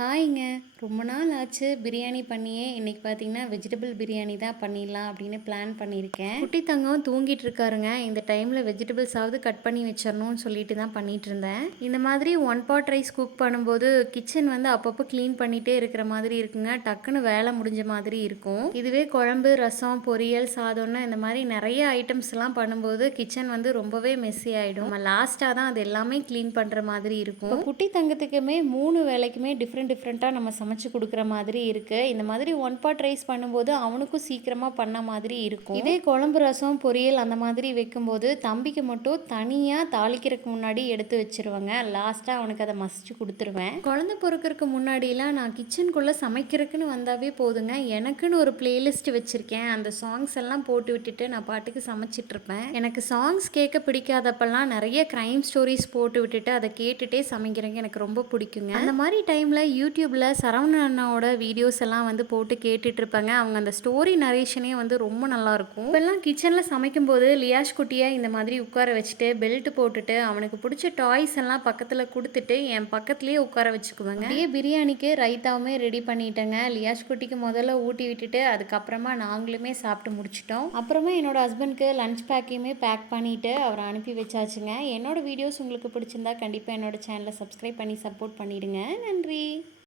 ஹாய்ங்க. ரொம்ப நாள் ஆச்சு பிரியாணி பண்ணியே. இன்னைக்கு பார்த்தீங்கன்னா, வெஜிடபிள் பிரியாணி தான் பண்ணிடலாம் அப்படின்னு பிளான் பண்ணியிருக்கேன். குட்டி தங்கம் தூங்கிட்டு இருக்காருங்க. இந்த டைமில் வெஜிடபிள்ஸாவது கட் பண்ணி வச்சிடணும்னு சொல்லிட்டு தான் பண்ணிட்டு இருந்தேன். இந்த மாதிரி ஒன் பாட் ரைஸ் குக் பண்ணும்போது கிச்சன் வந்து அப்பப்போ க்ளீன் பண்ணிகிட்டே இருக்கிற மாதிரி இருக்குங்க. டக்குன்னு வேலை முடிஞ்ச மாதிரி இருக்கும். இதுவே குழம்பு, ரசம், பொரியல், சாதம்னு இந்த மாதிரி நிறைய ஐட்டம்ஸ்லாம் பண்ணும்போது கிச்சன் வந்து ரொம்பவே மெஸ்ஸி ஆகிடும். நம்ம லாஸ்ட்டாக தான் அது எல்லாமே க்ளீன் பண்ணுற மாதிரி இருக்கும். குட்டி தங்கத்துக்குமே 3 வேளைக்குமே டிஃப்ரெண்ட்டாக நம்ம சமைச்சு கொடுக்குற மாதிரி இருக்குது. இந்த மாதிரி ஒன் பாட் ரைஸ் பண்ணும்போது அவனுக்கும் சீக்கிரமாக பண்ண மாதிரி இருக்கும். இதே குழம்பு, ரசம், பொரியல் அந்த மாதிரி வைக்கும்போது தம்பிக்கு மட்டும் தனியாக தாளிக்கிறதுக்கு முன்னாடி எடுத்து வச்சிருவேங்க. லாஸ்ட்டாக அவனுக்கு அதை மசிச்சு கொடுத்துருவேன். குழந்தை பொறுக்கிறதுக்கு முன்னாடிலாம் நான் கிச்சனுக்குள்ளே சமைக்கிறதுக்குன்னு வந்தாவே போதுங்க, எனக்குன்னு ஒரு பிளேலிஸ்ட் வச்சுருக்கேன். அந்த சாங்ஸ் எல்லாம் போட்டு விட்டுட்டு நான் பாட்டுக்கு சமைச்சிட்ருப்பேன். எனக்கு சாங்ஸ் கேட்க பிடிக்காதப்பெல்லாம் நிறைய க்ரைம் ஸ்டோரிஸ் போட்டு விட்டுட்டு அதை கேட்டுகிட்டே சமைக்கிறதுக்கு எனக்கு ரொம்ப பிடிக்குங்க. அந்த மாதிரி டைமில் யூடியூப்பில் சரவணன் அண்ணாவோட வீடியோஸ் எல்லாம் வந்து போட்டு கேட்டுட்ருப்பாங்க. அவங்க அந்த ஸ்டோரி நரேஷனே வந்து ரொம்ப நல்லாயிருக்கும். இப்போல்லாம் கிச்சனில் சமைக்கும்போது லியாஷ் குட்டியை இந்த மாதிரி உட்கார வச்சுட்டு பெல்ட் போட்டுட்டு அவனுக்கு பிடிச்ச டாய்ஸ் எல்லாம் பக்கத்தில் கொடுத்துட்டு என் பக்கத்துலேயே உட்கார வச்சுக்குவேங்க. அப்படியே பிரியாணிக்கு ரைத்தாவுமே ரெடி பண்ணிட்டேங்க. லியாஷ் குட்டிக்கு முதல்ல ஊட்டி விட்டுட்டு அதுக்கப்புறமா நாங்களுமே சாப்பிட்டு முடிச்சிட்டோம். அப்புறமா என்னோட ஹஸ்பண்ட்க்கு லஞ்ச் பேக்கையுமே பேக் பண்ணிவிட்டு அவரை அனுப்பி வச்சாச்சுங்க. என்னோட வீடியோஸ் உங்களுக்கு பிடிச்சிருந்தா கண்டிப்பாக என்னோட சேனலை சப்ஸ்கிரைப் பண்ணி சப்போர்ட் பண்ணிடுங்க. நன்றி.